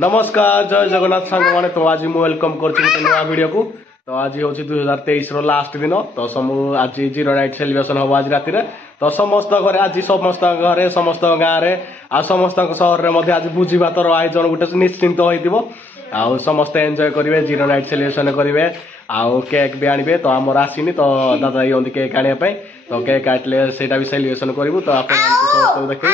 नमस्कार जय जगन्नाथ सांग मैंने तो आज मुझे वेलकम कर वीडियो को। तो आज हूँ 2023 लास्ट दिन। तो आज जीरो नाइट सेलिब्रेशन हम आज राति तो समस्त घरे आज समस्त घरे समस्त गाँव में आ समस्त सहर में आज भोजी भातर आयोजन गोटे निश्चिंत हो समस्ते एंजॉय करेंगे जीरो नाइट सेलिब्रेशन करेंगे आउ केक भी आने तो आमर आसनी तो दादा ये केक आने तो केक काटले से भी सेलिब्रेशन करूँ तो आप समस्त देखिए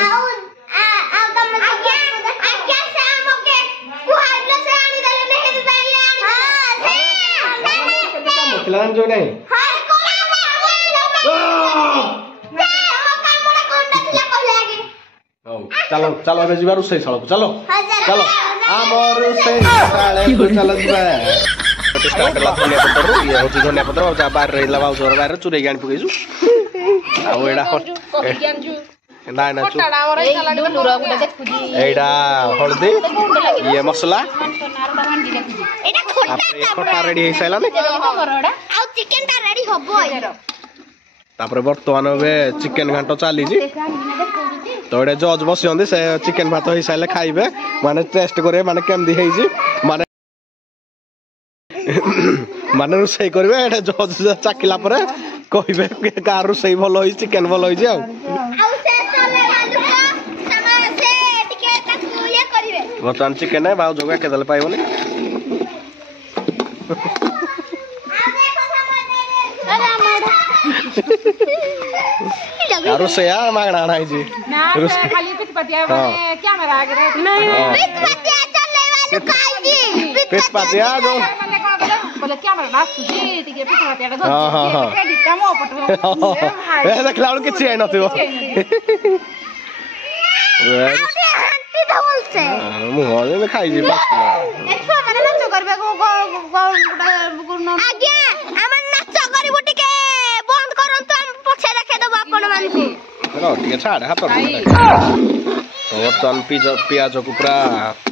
जो नहीं चलो चलो अबे जीवा रुसई साल को चलो चलो आमर रुसई साले को चलो जीवा स्टार्ट ला धनिया पत्र ये होची धनिया पत्र जा बाहर रहिला बाउ जोर बाहर चुरे गान पकेजु आ एडा ना ना एडा हल्दी ये मसला खटा रेडी हो सारा चिकन ता रेडी हबो तापर वर्तमान बे चिकन घांट चली तो एडे जज बसियंदी से चिकन भात हो सारे खाइबे माने टेस्ट करे माने केमदी हेजी माने माने रुसई करबे एडे जज चाकिला परे कहिबे का रुसई भलो होई चिकन भलो होई जाऊ वर्तमान चिकन है बाउ जोगा के दल पाइबोनी यारो से यार मांगना ना जी ना खाली पिट पतिया माने कैमरा आगे नहीं पिट पतिया चले वाला काई पिट पतिया जो माने का बोले कैमरा ना सुजी टिके पिट पतिया तो हां क्रेडिट मो पटो ए देखला कि छै नथिबो मुहले में खाई जी बस एक्स्ट्रा माने नाच करबे को आज्ञा हमन नाच करबो टिके बंद करन तो हम पछे देखे दब आपन मान को चलो टिके छाड़ हाथ तो वर्तमान पियाज को पूरा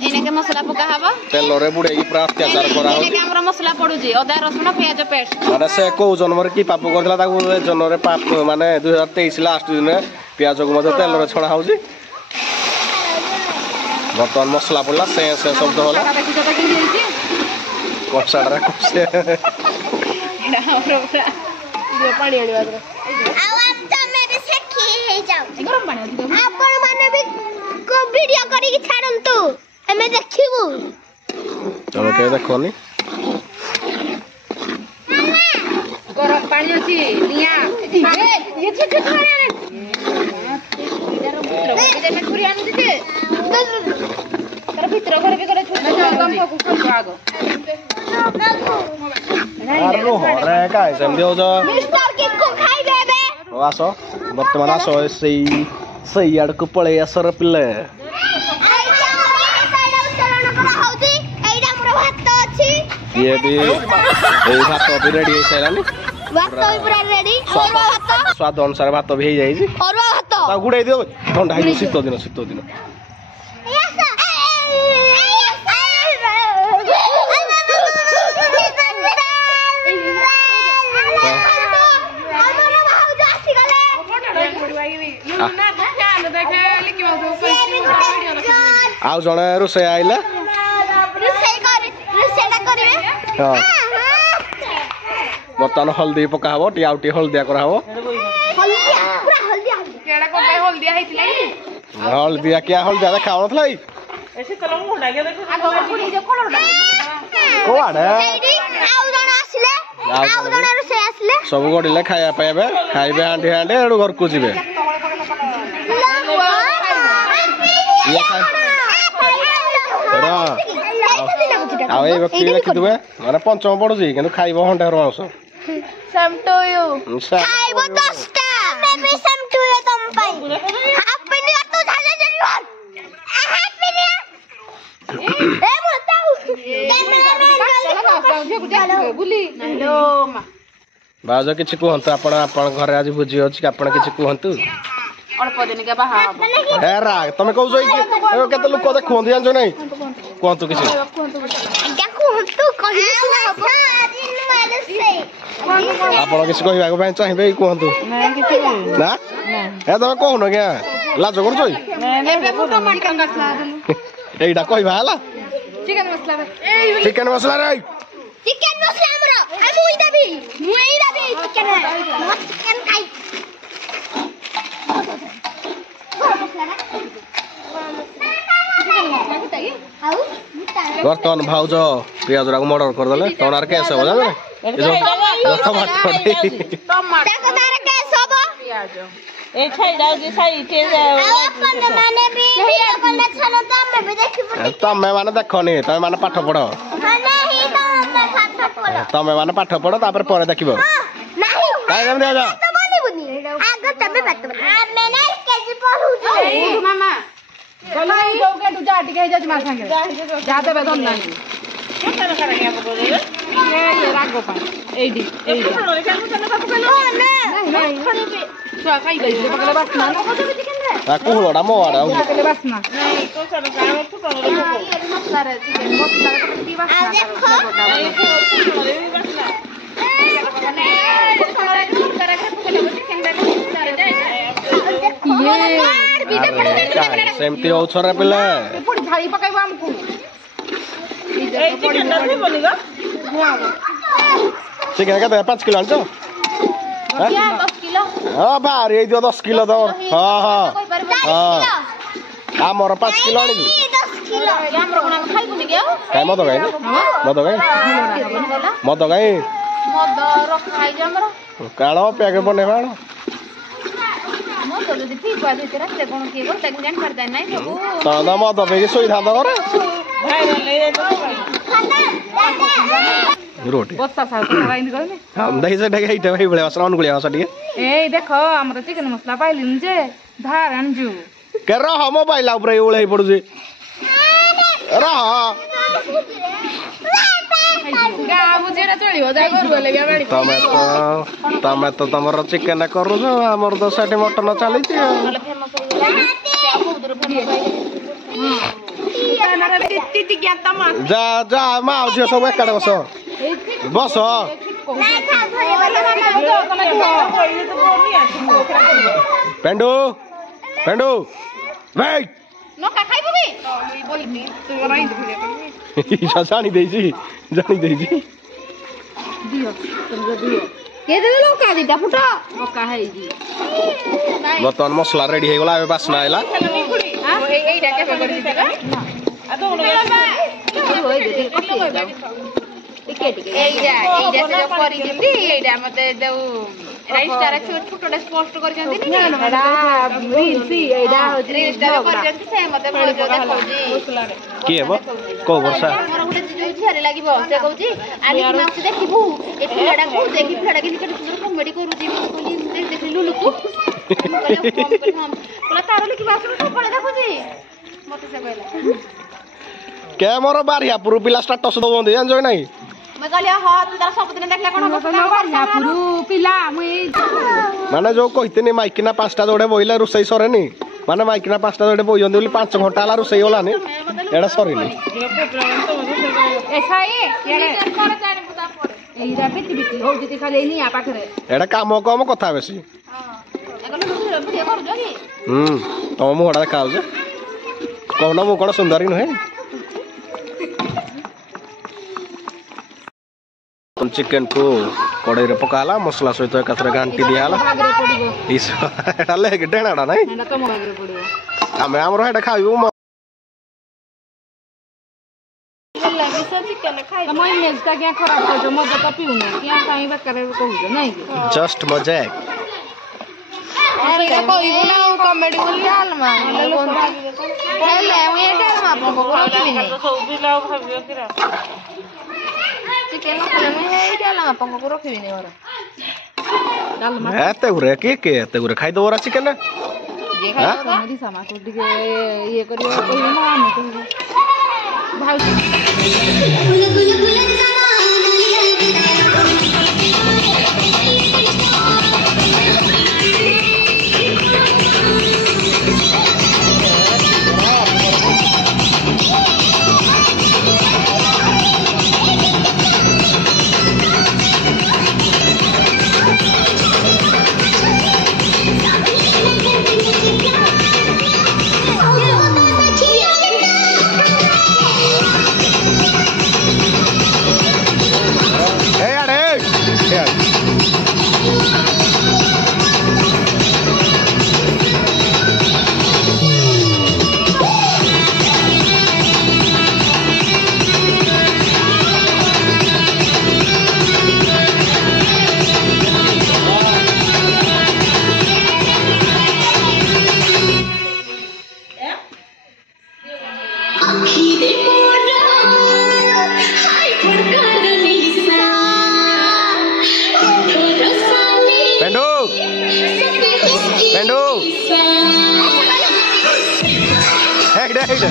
एने के मसाला पका हबा तेल रे बुड़े पूरा अत्याचार करा हो एने के हमरा मसाला पडु जी अदा रसुन पियाज पेस्ट माने से को जनवर की पाप करथला ताको जनरे पाप माने 2023 लास्ट दिन पियाज को मते तेल रे छणा होजी वर्तमान मसला पड़ला से शब्द होला कोसाडरा कोसे एडा हमरा पूरा दे पानी आनी बादर अब तमे भी सखी हे जाओ गरम पानी दे आपण माने भी को वीडियो करी कि छाड़ंतु हमें देखिबू चलो के देखोनी गरम पानी अछि निया ये छे खाने इधर में पूरी आनी दे तर भीतर घर के करे छोटा कम को कर आगो आरो रे काय सम देओ जो मिस्टर किक को खाई देबे ओ आसो वर्तमान आसो सही आड़ को पळे असर पिले ये भी ए भात भी रेडी है सारानी भात भी पूरा रेडी और भात स्वाद अनुसार भात भी हे जाई जी और भात ता गुडे दियो ठंडा है शीत दिन आउ जणे रुसई आइला हां बर्तन हल्दी पका हबो टियाउटी हल्दिया करा हबो केड़ा को पे हल्दिया हेतिला कि हल्दिया क्या हल्दिया देखा नथलै ऐसे कलम मुंडा के देखो आगो पुडी जे कलर को आडे आउ जण रुसई आसले सब गडिले खाया पाएबे खाइबे हांडी हांडी एडु घर को जिबे ये खा आ ए व्यक्ति देखि दुबे माने पंचम पडु जी किंतु खाइबो हंडे रस सम टू यू खाइबो 10टा मैं भी सम टू यू तुम पाई happy new year 2021 happy new year ए बताओ कैमरामैन बुली हेलो बाजो किछि कहंतु आपण घरे आज भोजी अछि आपण किछि कहंतु अल्प दिन के बाहा हे रा तमे कहू जोई केते लोक देखु जान जो नै कहंतु किछि देखु तू कहि ना ଆପଣ କିଛି କହିବାକୁ ପାଇଁ ଚାହିଁବେ କୁହନ୍ତୁ ନା ଏ ତମେ କହୁନ ଆଜ୍ଞା ଲାଜ କରୁଛ ଏଇଟା କହିବା ହେଲା ଚିକେନ ମସଲା ଚିକେନ ମସଲା ରେ चिकन मसला हमरो हम उई दबी चिकन मस्त चिकन खाई ବର୍ତ୍ତମାନ ଭାଉଜ ପିଆଜ ରାକୁ ମର୍ଡର କରିଦେଲେ ତଣାର କେସ୍ ହବ ଜାଣିଲେ ତମେ ମାନେ ଦେଖନି ତମେ ମାନେ ପାଠ ପଢ ତମେ ମାନେ ପାଠ ପଢ ତାପରେ ପରେ ଦେଖିବ କୁହଳଟା ମୋ ଆଡେ ସେମିତି ହଉଛରେ ପିଲା ଚିକେନ କେତେ 5 କିଲୋ ଆଣିଛ ହଁ ବାହାରି ହେଇଥିବ 10 କିଲୋ ତ ହଁ ହଁ ହଁ ଆମର 5 କିଲୋ ଆଣିବି କାଇଁ ମଦ କାଇଁ କାଣ ପ୍ୟାକେଟ ବନେଇବା ଆଣ ମଦ ପେଇକି ଶୋଇଥାନ୍ତ ଘରେ ରୋଟି ଏଇ ଦେଖ ଆମର ଚିକେନ ମସଲା ପାଇଲିନି ଯେ ଧାର ଆଣିଛୁ ରହ ମୋବାଇଲ ଉପରେ ଏଇଭଳିଆ ହେଇ ପଡୁଛି ରହ ତମେ ତ ତମର ଚିକେନ କରୁଛ ଆମର ତ ସେଠି ମଟନ ଚାଲିଛି ଯା ଯା ମା ଝିଅ ସବୁ ଏକାଡେ ବସ ବସ ପେଣ୍ଡୁ ପେଣ୍ଡୁ ଭାଇ ଜାଣି ଦେଇଛି ବର୍ତ୍ତମାନ ମସଲା ରେଡି ହେଇଗଲା ଏବେ ବାସ୍ନା ଆଇଲା କିଏ ହବ କୋଉ ବର୍ଷା କେ ମୋର ବାରିଆପୁର ପିଲା ଷ୍ଟାଟସ ଦଉଛନ୍ତି ଜାଣିଛ ନାଇଁ ମାନେ ଯୋଉ କହିଥିଲି ମାଇକିନା 5ଟା ଯୋଉଟେ ବଇଲେ ରୋଷେଇ ସରେନି ମାନେ ମାଇକିନା 5ଟା ଯୋଉଟେ ବଇଛନ୍ତି ବୋଲି 5 ଘଣ୍ଟା ହେଲା ରୋଷେଇ ଗଲାନି ଏଇଟା ସରିନି ଏଇଟା କାମ କମ କଥା ବେଶୀ ତମ ମୁହଁଟା ଦେଖା ହଉଛି କହୁନ ମୁଁ କଣ ସୁନ୍ଦରୀ ନୁହେଁ चिकेन को कड़ाई रे पका हला मसला सहित एकाथरे घांटी दिया हला एटा लेग डेणाडा नाही आमे हमरो हेडा खाइबो जस्ट मजाक कॉमेडी बोली आलमा एते गुरे के एते गुरे खाइ दोरा चिकेन ये खाइ मदी सामा को दिके ये करियो कहियो ना हम कहियो पेंडू हेड हेड